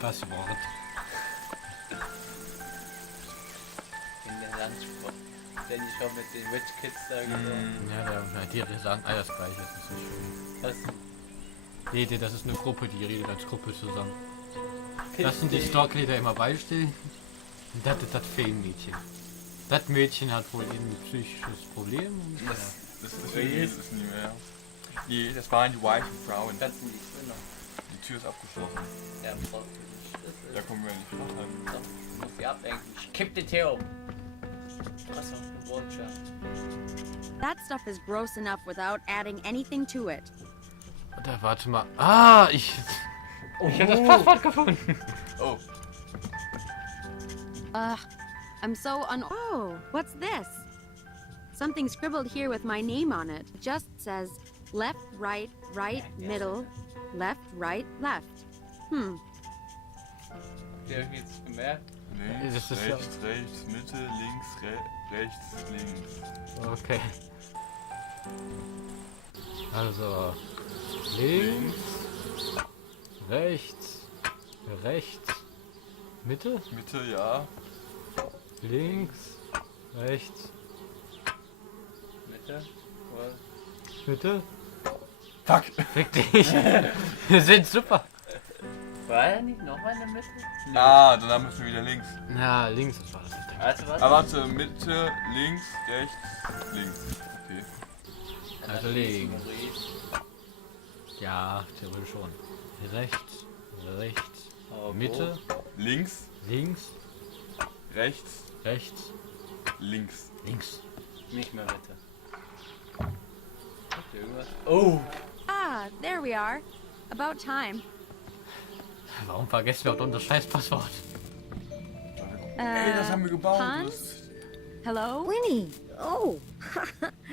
Passwort. In der Landspruch. Denn ich schon mit den Rich Kids da gewonnen. Ja, die sagen alles Gleiche, das ist nicht schön. Was? Nee, das ist eine Gruppe, die redet als Gruppe zusammen. Das sind die Stockler, die immer beistehen. Das ist das Feenmädchen. Das Mädchen hat wohl eben ein psychisches Problem. Deswegen ist es nie mehr. Nee, das waren die weichen Frauen. Kannst du nicht drin. Die Tür ist abgeschlossen. Ja, brauchst du den Schlüssel. Da kommen wir nicht rein. Doch, ich muss sie ablenken. Ich kipp die Tür um. Achso, du wolltest ja. That stuff is gross enough without adding anything to it. Da warte mal. Ah, ich habe das Passwort gefunden. Oh. I'm so Oh, what's this? Something scribbled here with my name on it. It just says left, right, right, middle, left, right, left. Der hat jetzt gemerkt. Links, Das ist rechts, rechts, Mitte, links, rechts, links. Okay. Also links, rechts, rechts, Mitte, Mitte, ja. links, rechts, Mitte. Mitte. Fuck! Fick dich. Wir sind super. War er nicht nochmal in der Mitte? Nee. Ah, dann müssen wir wieder links. Ja, links, das war das. Also was? Ah, warte, Mitte, links, rechts, links. Okay. Also links. Ja, theoretisch schon. Rechts, rechts, Aber Mitte, Links, links, rechts, rechts, links. links. Nicht mehr Mitte. Habt ihr irgendwas? Oh! Ah, there we are. About time. Warum vergessen wir auch unser Scheißpasswort? Ey, das haben wir gebaut. Hans? Hello? Winnie! Oh!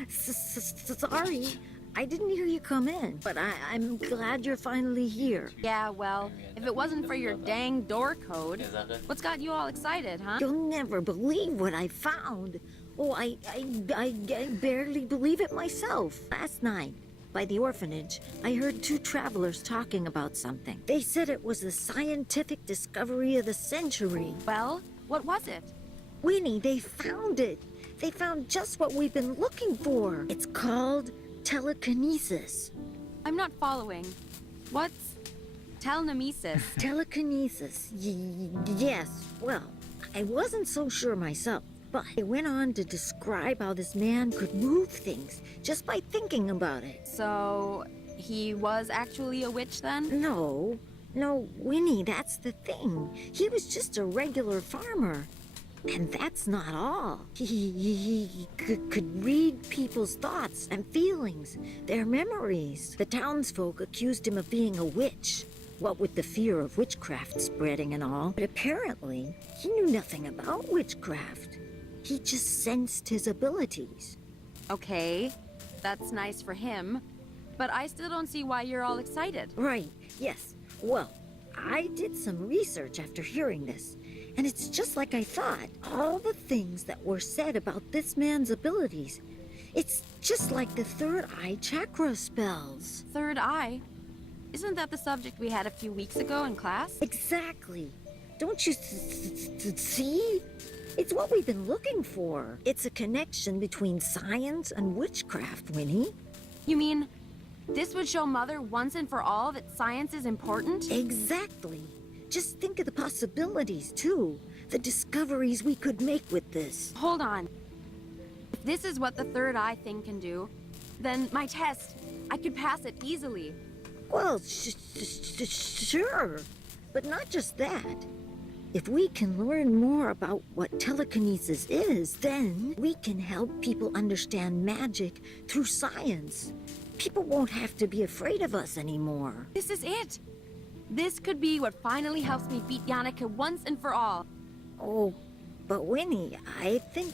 Sorry. I didn't hear you come in, but I'm glad you're finally here. Yeah, well, if it wasn't for your dang door code, Der Sache. what's got you all excited, huh? You'll never believe what I found. Oh, I barely believe it myself. Last night, by the orphanage, I heard two travelers talking about something. They said it was the scientific discovery of the century. Well, what was it? Winnie, they found it. They found just what we've been looking for. It's called telekinesis. I'm not following. What's telenemesis? Telekinesis. Yes. Well, I wasn't so sure myself, but I went on to describe how this man could move things just by thinking about it. So, he was actually a witch then? No, Winnie, that's the thing. He was just a regular farmer. And that's not all. He could read people's thoughts and feelings, their memories. The townsfolk accused him of being a witch, what with the fear of witchcraft spreading and all. But apparently, he knew nothing about witchcraft. He just sensed his abilities. Okay, that's nice for him. But I still don't see why you're all excited. Right, yes. Well, I did some research after hearing this. And it's just like I thought. All the things that were said about this man's abilities. It's just like the third eye chakra spells. Third eye? Isn't that the subject we had a few weeks ago in class? Exactly. Don't you see? It's what we've been looking for. It's a connection between science and witchcraft, Winnie. You mean, this would show Mother once and for all that science is important? Exactly. Just think of the possibilities, too. The discoveries we could make with this. Hold on. If this is what the third eye thing can do, then my test, I could pass it easily. Well, sure. But not just that. If we can learn more about what telekinesis is, then we can help people understand magic through science. People won't have to be afraid of us anymore. This is it. This could be what finally helps me beat Yannicka once and for all. Oh, but Winnie, I think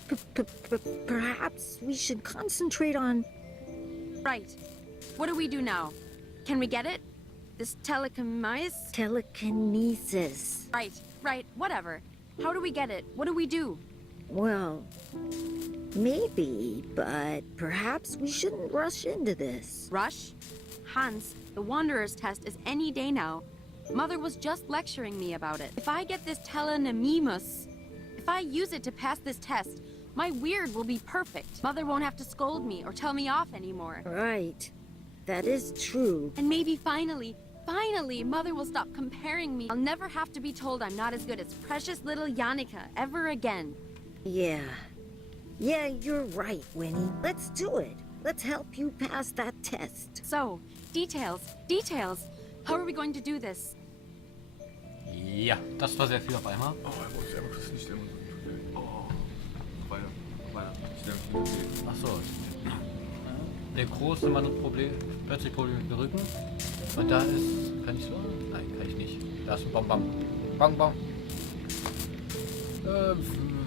perhaps we should concentrate on... Right. What do we do now? Can we get it? This telekinesis? Telekinesis. Right, whatever. How do we get it? What do we do? Well, maybe, but perhaps we shouldn't rush into this. Rush? Hans, the Wanderer's test is any day now. Mother was just lecturing me about it. If I get this telenememus, if I use it to pass this test, my weird will be perfect. Mother won't have to scold me or tell me off anymore. Right. That is true. And maybe finally, Mother will stop comparing me. I'll never have to be told I'm not as good as precious little Yannicka ever again. Yeah. Yeah, you're right, Winnie. Let's do it. Let's help you pass that test. So, details. How are we going to do this? Ja, das war sehr viel auf einmal. Oh, er muss einfach das Licht immer so. Oh. Weiter. Schnell. Achso. Der große Mann hat plötzlich Probleme mit dem Rücken. Und da ist... Kann ich so? Nein, kann ich nicht. Da ist ein Bam.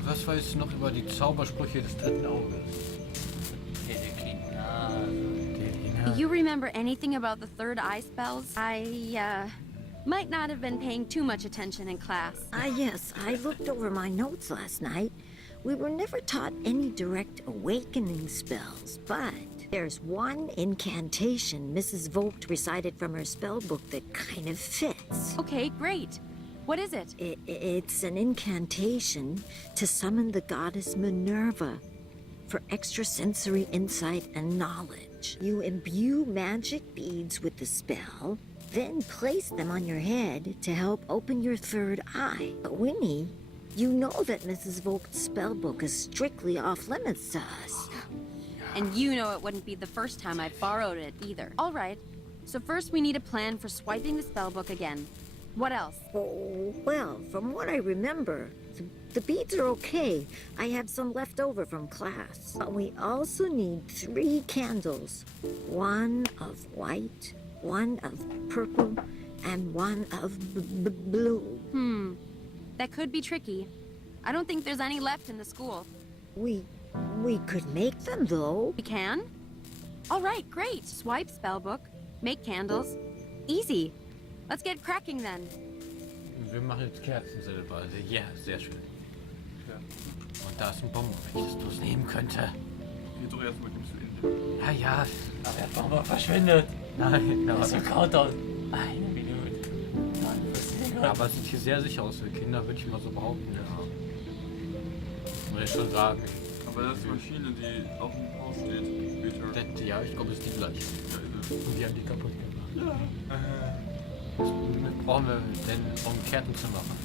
Was weißt du noch über die Zaubersprüche des dritten Auges? Do you remember anything about the third eye spells? I might not have been paying too much attention in class. Yes, I looked over my notes last night. We were never taught any direct awakening spells, but there's one incantation Mrs. Vogt recited from her spell book that kind of fits. Okay, great. What is it? It's an incantation to summon the goddess Minerva for extrasensory insight and knowledge. You imbue magic beads with the spell, then place them on your head to help open your third eye. But Winnie, you know that Mrs. Vogt's spellbook is strictly off limits to us. And you know it wouldn't be the first time I borrowed it either. All right, so first we need a plan for swiping the spellbook again. What else? Oh, well, from what I remember, the beads are okay. I have some left over from class. But we also need 3 candles. One of white, one of purple, and one of blue. That could be tricky. I don't think there's any left in the school. We could make them, though. We can? All right, great. Swipe spellbook, make candles. Easy. Let's get cracking then. Wir machen jetzt Kerzen selber. Ja, sehr schön. Ja. Und da ist ein Bonbon, wenn ich das bloß nehmen könnte. Hier doch erstmal nimmst du in. Ja. Aber der Bonbon verschwindet. Nein, Das ist ein Countdown. 1 Minute. aber es sieht hier sehr sicher aus für Kinder, würde ich mal so behaupten. Ja. Muss ich schon sagen. Aber das ist die Maschine, die auf dem Haus steht. Später. Ja, ich glaube, es ist die gleiche. Und die haben die kaputt gemacht. Was brauchen wir denn, um Kerzen zu machen?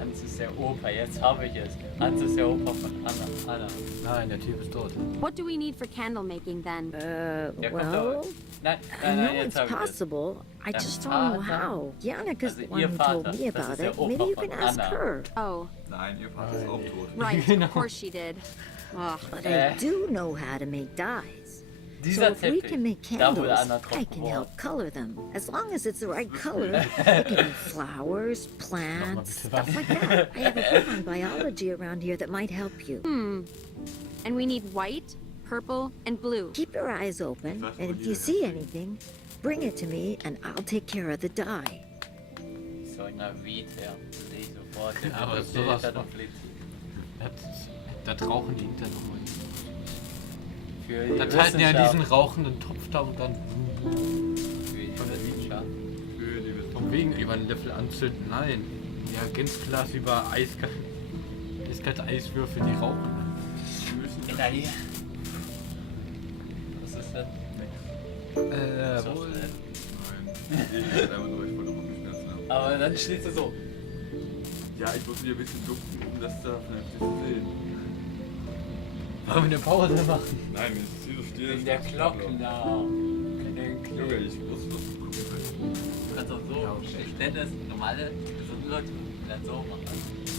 Hans ist der Opa, jetzt habe ich es. Hans ist der Opa von Anna. Nein, der Typ ist tot. What do we need for candle making then? Der kommt Well, aber. Nein, I know jetzt it's habe ich es. possible. I Der just don't know Vater- how. Yannicka's the Also one ihr who told Vater, me das about ist der it. Opa Maybe you von can ask Anna. her. Oh, Nein, ihr Vater ist auch tot. right. Genau. Of course she did. Ugh. But I do know how to make dyes. So Dieser if we can make Teppich, da wurde candles, Anna I drauf can geworfen. help color them. As long as it's the right color, it can be flowers, plants, stuff like that. I have a book on biology around here that might help you. And we need white, purple, and blue. Keep your eyes open, and if you see anything, bring it to me and I'll take care of the dye. So in der Vita, sehe ich sofort. Der Aber Doppelbild sowas hat von- noch Blitz. Das rauchen die hinter nochmal. Für die Das halten ja Wissenschaft. diesen rauchenden Topf da und dann Für die Wissenschaft. Für die Wissenschaft. von wegen über einen Löffel anzünden. Nein. Ja, ganz klar ist über eiskalte Eiswürfel, die rauchen. Inhalieren. Was ist das? Wo? Nein, ich gehe jetzt einfach durch, weil du Rückenschmerzen hast. Aber dann steht es so. Ja, ich muss hier ein bisschen ducken, um das da vernünftig zu sehen. Wollen wir eine Pause machen? Nein, wenn es hier so steht. Wegen der Glocken da. Junge, ich muss was gucken. Du kannst auch so. Ja, okay. Ich nenne das normale, gesunde Leute dann so machen.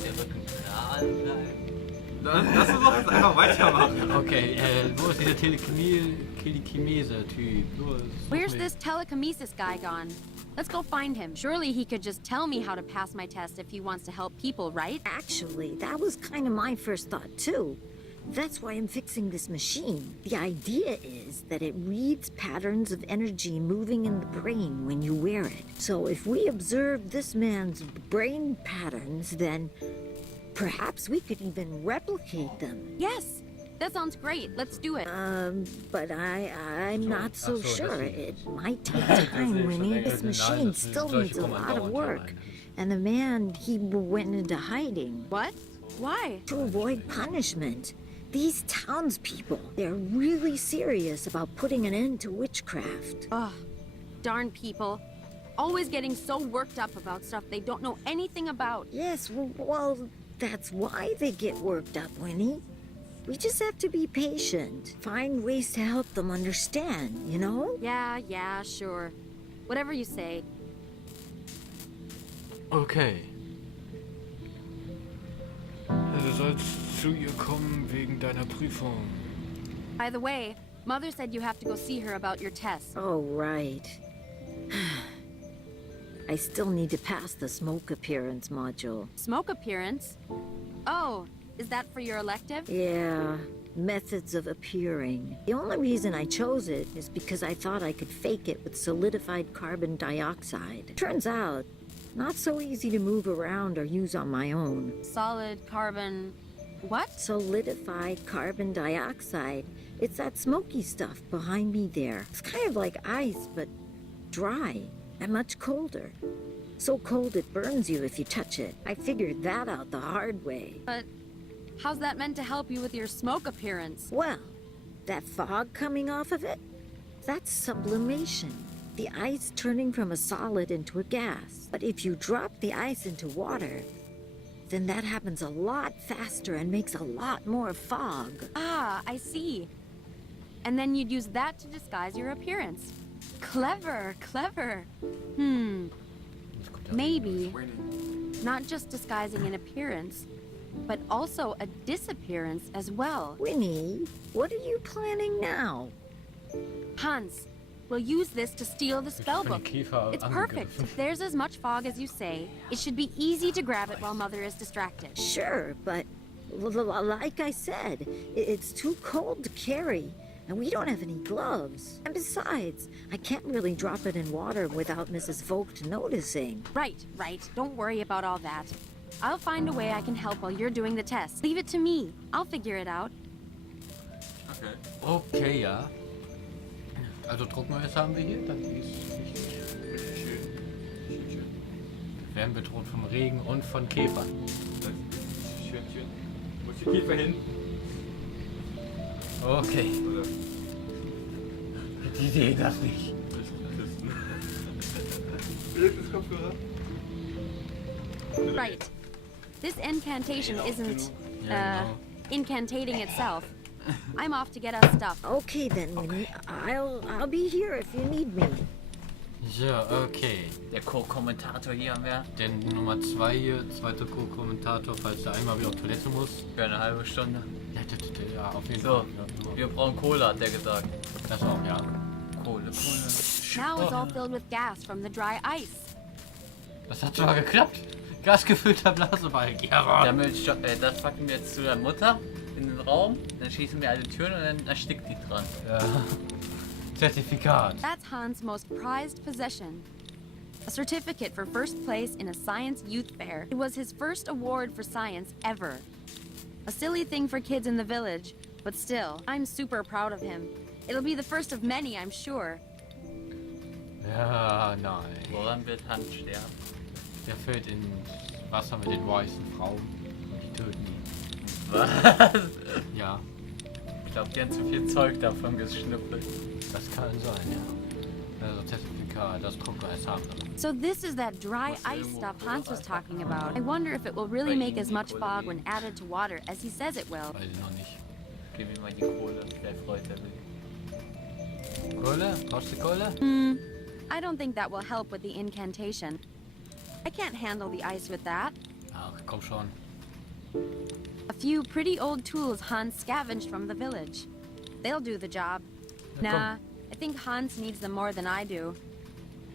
Der Rücken gerade bleibt. Dann lass uns doch jetzt einfach weitermachen. Okay, wo ist dieser Telekinese-Typ? Where's this telekinesis guy gone? Let's go find him. Surely he could just tell me how to pass my test if he wants to help people, right? Actually, that was kind of my first thought, too. That's why I'm fixing this machine. The idea is that it reads patterns of energy moving in the brain when you wear it. So if we observe this man's brain patterns, then perhaps we could even replicate them. Yes, That sounds great. Let's do it. But I'm not so Ach so, sure. deswegen. It might take time, Winnie. This Nein, machine das- still solche needs a lot of Kommentare work. anscheinend. And the man, he went into hiding What? Why? to avoid punishment. These townspeople, they're really serious about putting an end to witchcraft. Ugh, darn people. Always getting so worked up about stuff they don't know anything about. Yes, well, that's why they get worked up, Winnie. We just have to be patient. Find ways to help them understand, you know? Yeah, sure. Whatever you say. Okay. Du sollst zu ihr kommen wegen deiner Prüfung. By the way, Mother said you have to go see her about your test. Oh, right. I still need to pass the smoke appearance module. Smoke appearance? Oh, is that for your elective? Yeah, methods of appearing. The only reason I chose it is because I thought I could fake it with solidified carbon dioxide. Turns out, not so easy to move around or use on my own. Solid carbon... What? Solidified carbon dioxide. It's that smoky stuff behind me there. It's kind of like ice, but dry and much colder. So cold it burns you if you touch it. I figured that out the hard way. But how's that meant to help you with your smoke appearance? Well, that fog coming off of it, that's sublimation. The ice turning from a solid into a gas. But if you drop the ice into water, then that happens a lot faster and makes a lot more fog. Ah, I see. And then you'd use that to disguise your appearance. Clever. Maybe not just disguising an appearance, but also a disappearance as well. Winnie, what are you planning now? Hans, we'll use this to steal the spellbook. Kiefer It's perfect. angegriffen. If there's as much fog as you say, it should be easy to grab it while Mother is distracted. Sure, but like I said, it's too cold to carry, and we don't have any gloves. And besides, I can't really drop it in water without Mrs. Vogt noticing. Right. Don't worry about all that. I'll find a way I can help while you're doing the test. Leave it to me. I'll figure it out. Okay. Okay, ja. Also Druckneues haben wir hier, das ist nicht. Richtig schön. Schön. Wir werden bedroht vom Regen und von Käfern. Das ist schön. Wo ist die Kiefer hin? Okay. Oder? Die sehen das nicht. Das Kopfhörer? Right. This incantation isn't, Ja, genau. incantating itself. I'm off to get us stuff. Okay then, Winnie. I'll be here if you need me. So, okay. Der Co-Kommentator hier haben wir Der Nummer 2 hier, zweiter Co-Kommentator, falls der einmal wieder auf Toilette muss. für eine halbe Stunde. Ja, auf jeden So, Fall. Ja, wir brauchen Cola, hat der gesagt. das auch, ja. Kohle. Now it's all filled with gas from the dry ice. Das hat sogar geklappt. Gasgefüllter Blasebalg. Ja, Damit, das packen wir jetzt zu der Mutter in den Raum, dann schließen wir alle Türen und dann erstickt die dran. ja. Zertifikat. That's Hans' most prized possession. A certificate for first place in a science youth fair. It was his first award for science ever. A silly thing for kids in the village, but still, I'm super proud of him. It'll be the first of many, I'm sure. Ja, nein. Woran wird Hans sterben? Der fällt ins Wasser mit den weißen Frauen. Die töten ihn. Was? Ja, Ich glaube, die haben zu viel Zeug davon geschnüffelt. das kann sein, ja. Also Zertifikat, das Druckneues haben wir. So this is that dry ice stuff Hans was talking about. I wonder if it will really make as much fog when added to water as he says it will. Weiß ich noch nicht. Gib ihm mal die Kohle, vielleicht freut er sich. Kohle? Brauchst du Kohle? I don't think that will help with the incantation. I can't handle the ice with that. Ach, komm schon. A few pretty old tools Hans scavenged from the village. They'll do the job. Nah, I think Hans needs them more than I do.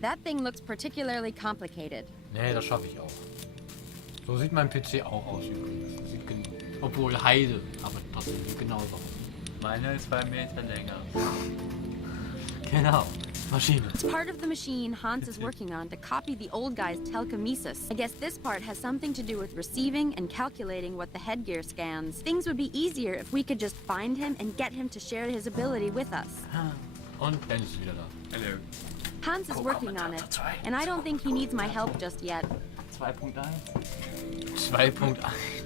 That thing looks particularly complicated. Nee, das schaffe ich auch. So sieht mein PC auch aus übrigens. Obwohl Heide, aber trotzdem sieht genauso aus. Meiner ist 2 Meter länger. Genau. Maschine. It's part of the machine Hans is working on to copy the old guy's telekinesis. I guess this part has something to do with receiving and calculating what the headgear scans. Things would be easier if we could just find him and get him to share his ability with us. Und Ben ist wieder da. Hello. Hans is working on it, and I don't think he needs my help just yet. 2.1. 2.1.